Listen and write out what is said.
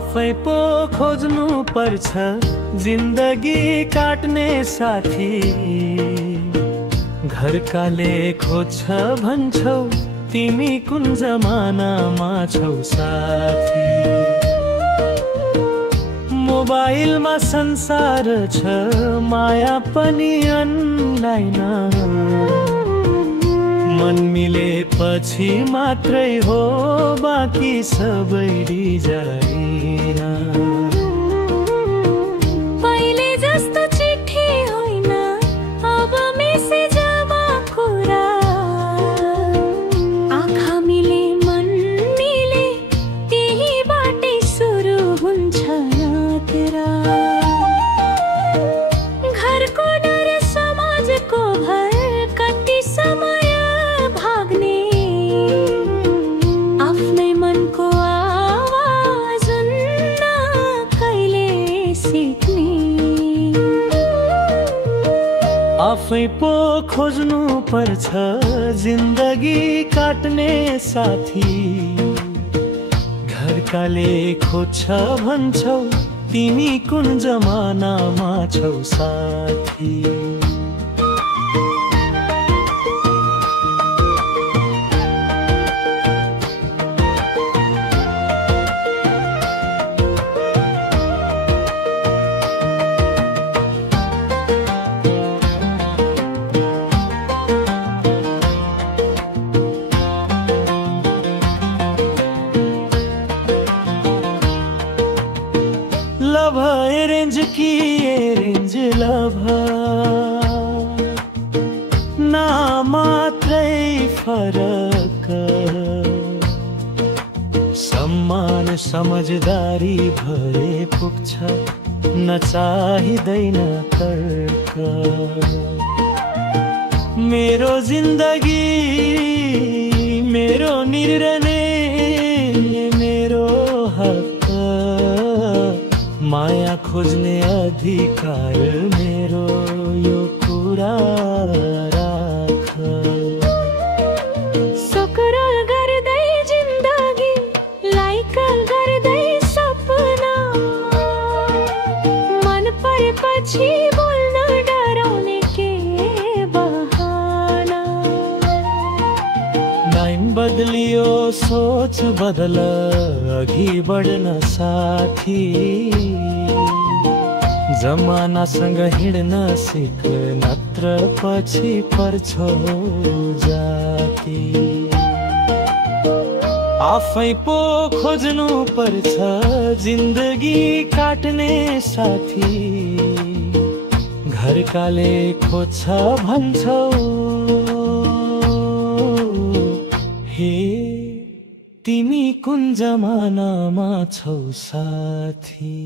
आफै पो खोज्नु पर्छ जिन्दगी काट्ने साथी। घरकाले खोज्छ भन्छौ तिमी कुन जमानामा छौ साथी। मोबाइलमा संसार छ माया पनि अनलाइन। मन मिलेपछि मात्रै हो बाँकी सबै डिजाइन। पहिले जस्तो चिठी होइन अब मेसेजमा कुरा। आँखा मिले मन मिले त्यहीबाटै सुरु हुन्छ यात्रा। घरको डर समाजको भर कति समय भाग्ने। आफ्नै मनको आवाज सुन्न कहिले सिक्ने। आफै पो खोज्नु पर्छ जिन्दगी काट्ने साथी। घरकाले खोज्छ भन्छौ तिमी कुन जमानामा छौ साथी। लभ एरेंज की एरेंज लभ ना मात्रै फरक। सम्मान समझदारी भए पुग्छ न चाहिँदैन तर्क। मेरो जिन्दगी मेरो निर्णय मेरो हक। माया खोज्ने अधिकार मेरो यो कुरा राख। सुकुरल गर्दै जिन्दगी लाइकल गर्दै सपना। मन परेपछि बोल्न डराउने के बहाना। टाइम बदलियो सोच बदल अघि बढ्न साथी। जमानासँग हिँड्न सिक नत्र पछि पर्छौ जाती। आफै पो खोज्नु पर्छ जिन्दगी काट्ने साथी। घरकाले खोज्छ भन्छौ हे तिमी कुन जमानामा छौ साथी।